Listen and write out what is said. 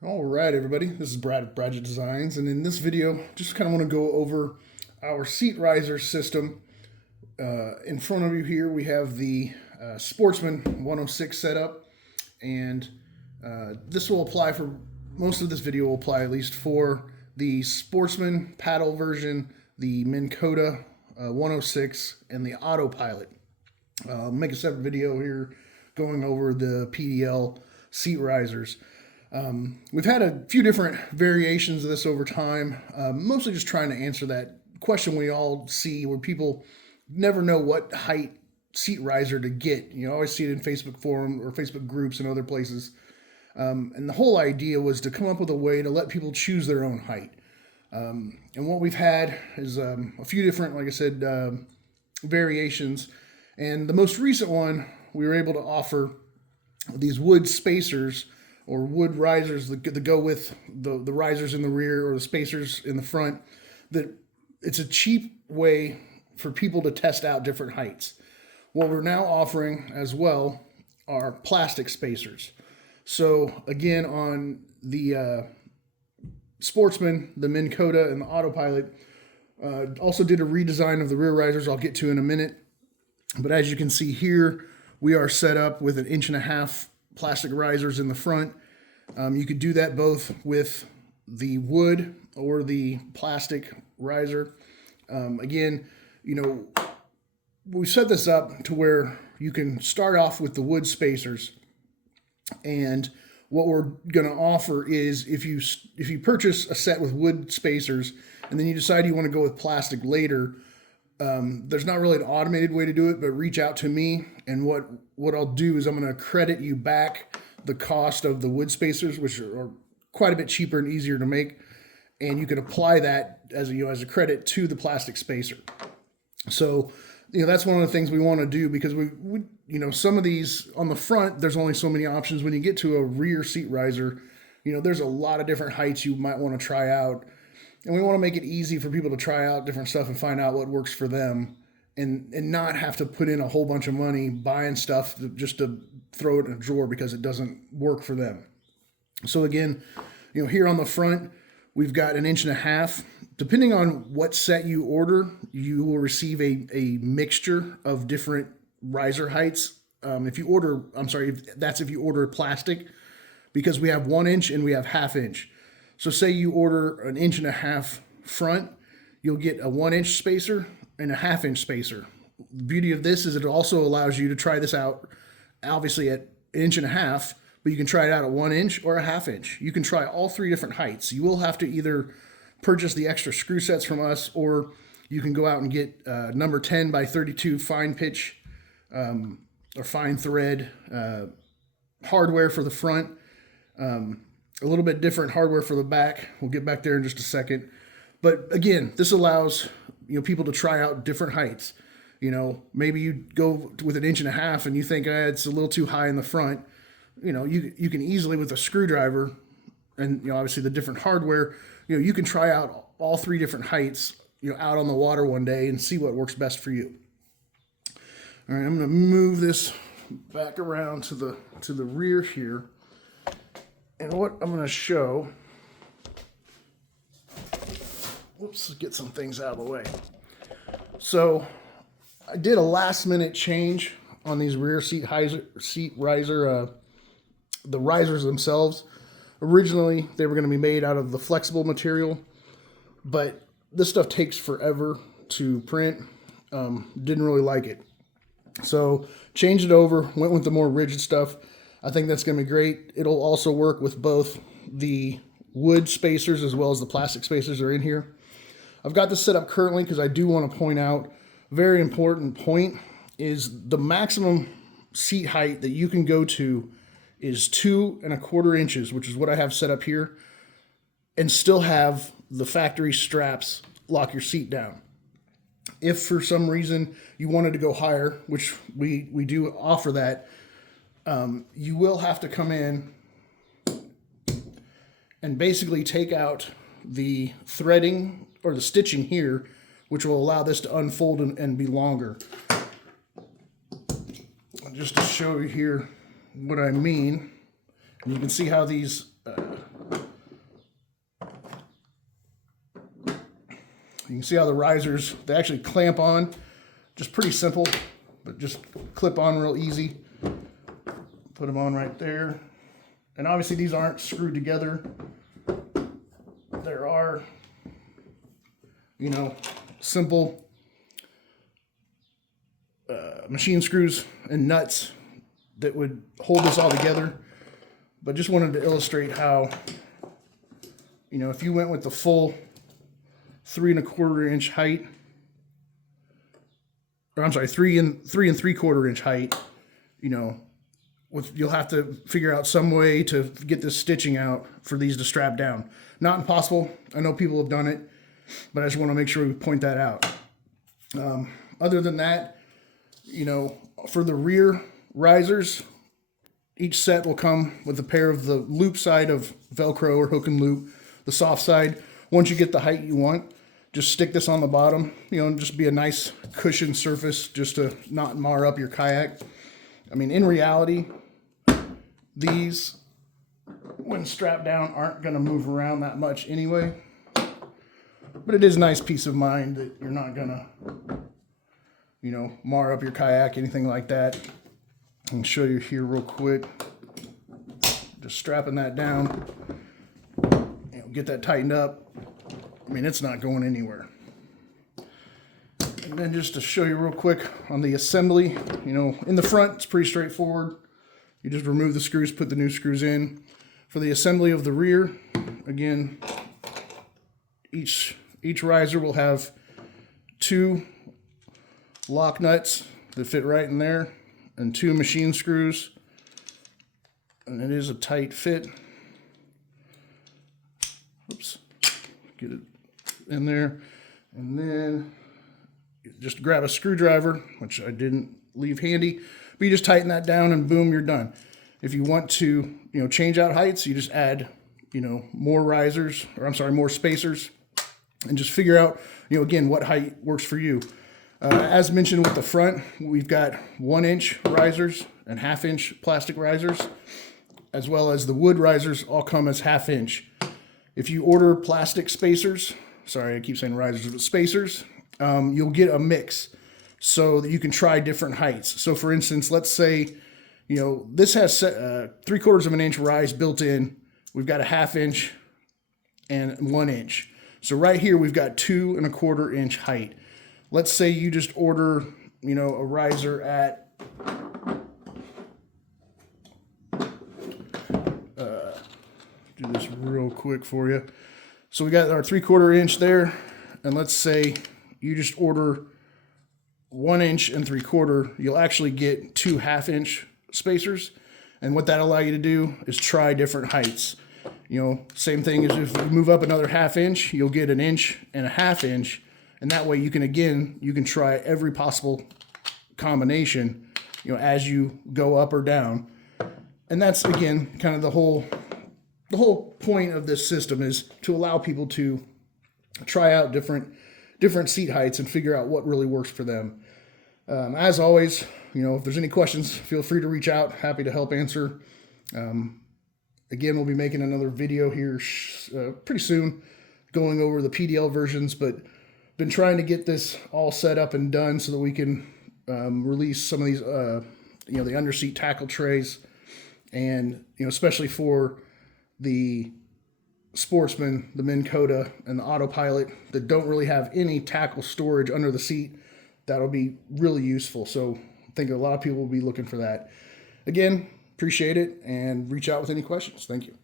All right, everybody, this is Brad of Brad Designs, and in this video, just kind of want to go over our seat riser system. In front of you here, we have the Sportsman 106 setup, and this will apply for, most of this video will apply at least for the Sportsman paddle version, the Minn Kota 106, and the AutoPilot. I'll make a separate video here going over the PDL seat risers. We've had a few different variations of this over time, mostly just trying to answer that question we all see where people never know what height seat riser to get. You always see it in Facebook forum or Facebook groups and other places. And the whole idea was to come up with a way to let people choose their own height. And what we've had is a few different, like I said, variations. And the most recent one, we were able to offer these wood spacers or wood risers that go with the risers in the rear or the spacers in the front. That it's a cheap way for people to test out different heights. What we're now offering as well are plastic spacers. So again, on the Sportsman, the Minn Kota, and the AutoPilot, also did a redesign of the rear risers I'll get to in a minute. But as you can see here, we are set up with 1.5 inch plastic risers in the front. You could do that both with the wood or the plastic riser. Again, we set this up to where you can start off with the wood spacers. And what we're going to offer is if you purchase a set with wood spacers and then you decide you want to go with plastic later, there's not really an automated way to do it, but reach out to me, and what I'll do is I'm going to credit you back the cost of the wood spacers, which are quite a bit cheaper and easier to make, and you can apply that as a credit to the plastic spacer. So that's one of the things we want to do, because we some of these on the front, there's only so many options. When you get to a rear seat riser, there's a lot of different heights you might want to try out. And we want to make it easy for people to try out different stuff and find out what works for them, and not have to put in a whole bunch of money buying stuff just to throw it in a drawer because it doesn't work for them. So again, here on the front, we've got 1.5 inch. Depending on what set you order, you will receive a mixture of different riser heights. If you order plastic, because we have 1 inch and we have 1/2 inch. So say you order 1.5 inch front, you'll get a 1 inch spacer and a 1/2 inch spacer. The beauty of this is it also allows you to try this out, obviously at 1.5 inch, but you can try it out at 1 inch or a 1/2 inch. You can try all three different heights. You will have to either purchase the extra screw sets from us, or you can go out and get number 10 by 32 fine pitch or fine thread hardware for the front. A little bit different hardware for the back. We'll get back there in just a second. But again, this allows people to try out different heights. Maybe you go with 1.5 inch and you think it's a little too high in the front. You can easily, with a screwdriver and obviously the different hardware, you can try out all three different heights out on the water one day and see what works best for you. All right, I'm going to move this back around to the rear here. And what I'm going to show, let's get some things out of the way. So I did a last minute change on these rear seat riser, the risers themselves. Originally, they were going to be made out of the flexible material, but this stuff takes forever to print. Didn't really like it. So changed it over, went with the more rigid stuff. I think that's going to be great. It'll also work with both the wood spacers as well as the plastic spacers that are in here. I've got this set up currently because I do want to point out a very important point is the maximum seat height that you can go to is 2.25 inches, which is what I have set up here, and still have the factory straps lock your seat down. If for some reason you wanted to go higher, which we do offer that, you will have to come in and basically take out the threading or the stitching here, which will allow this to unfold and be longer. Just to show you here what I mean, and you can see how these You can see how the risers, they actually clamp on. Just pretty simple, but just clip on real easy. Put them on right there. And obviously these aren't screwed together. There are, you know, simple machine screws and nuts that would hold this all together. But just wanted to illustrate how, you know, if you went with the full 3 1/4 inch height, or I'm sorry, 3 3/4 inch height, you know, you'll have to figure out some way to get this stitching out for these to strap down. Not impossible. I know people have done it, but I just want to make sure we point that out. Other than that, you know, for the rear risers, each set will come with a pair of the loop side of Velcro or hook and loop, the soft side. Once you get the height you want, just stick this on the bottom, you know, and just be a nice cushioned surface just to not mar up your kayak. I mean, in reality, these, when strapped down, aren't going to move around that much anyway. But it is a nice peace of mind that you're not going to, you know, mar up your kayak, anything like that. I can show you here real quick. Just strapping that down. You know, get that tightened up. I mean, it's not going anywhere. And then just to show you real quick on the assembly, you know, in the front, it's pretty straightforward. You just remove the screws, put the new screws in. For the assembly of the rear, again, each riser will have 2 lock nuts that fit right in there and 2 machine screws. And it is a tight fit. Oops. Get it in there. And then just grab a screwdriver, which I didn't leave handy, but you just tighten that down and boom, you're done. If you want to, you know, change out heights, you just add, you know, more risers, or I'm sorry, more spacers, and just figure out, you know, again, what height works for you. As mentioned with the front, we've got 1 inch risers and 1/2 inch plastic risers, as well as the wood risers all come as 1/2 inch. If you order plastic spacers, sorry, I keep saying risers, but spacers, you'll get a mix so that you can try different heights. So for instance, let's say, you know, this has 3/4 of an inch rise built in. We've got a 1/2 inch and 1 inch. So right here, we've got 2 1/4 inch height. Let's say you just order, you know, a riser at, do this real quick for you. So we got our 3/4 inch there. And let's say you just order 1 inch and 3/4, you'll actually get 2 1/2 inch spacers. And what that'll allow you to do is try different heights. You know, same thing as if you move up another 1/2 inch, you'll get 1 inch and a 1/2 inch. And that way you can try every possible combination, you know, as you go up or down. And that's, again, kind of the whole point of this system, is to allow people to try out different seat heights and figure out what really works for them. As always, you know, if there's any questions, feel free to reach out. Happy to help answer. Again, we'll be making another video here pretty soon going over the PDL versions, but been trying to get this all set up and done so that we can release some of these, you know, the underseat tackle trays, and, you know, especially for the Sportsman, the Minn Kota and the AutoPilot that don't really have any tackle storage under the seat, that'll be really useful. So I think a lot of people will be looking for that. Again, appreciate it, and reach out with any questions. Thank you.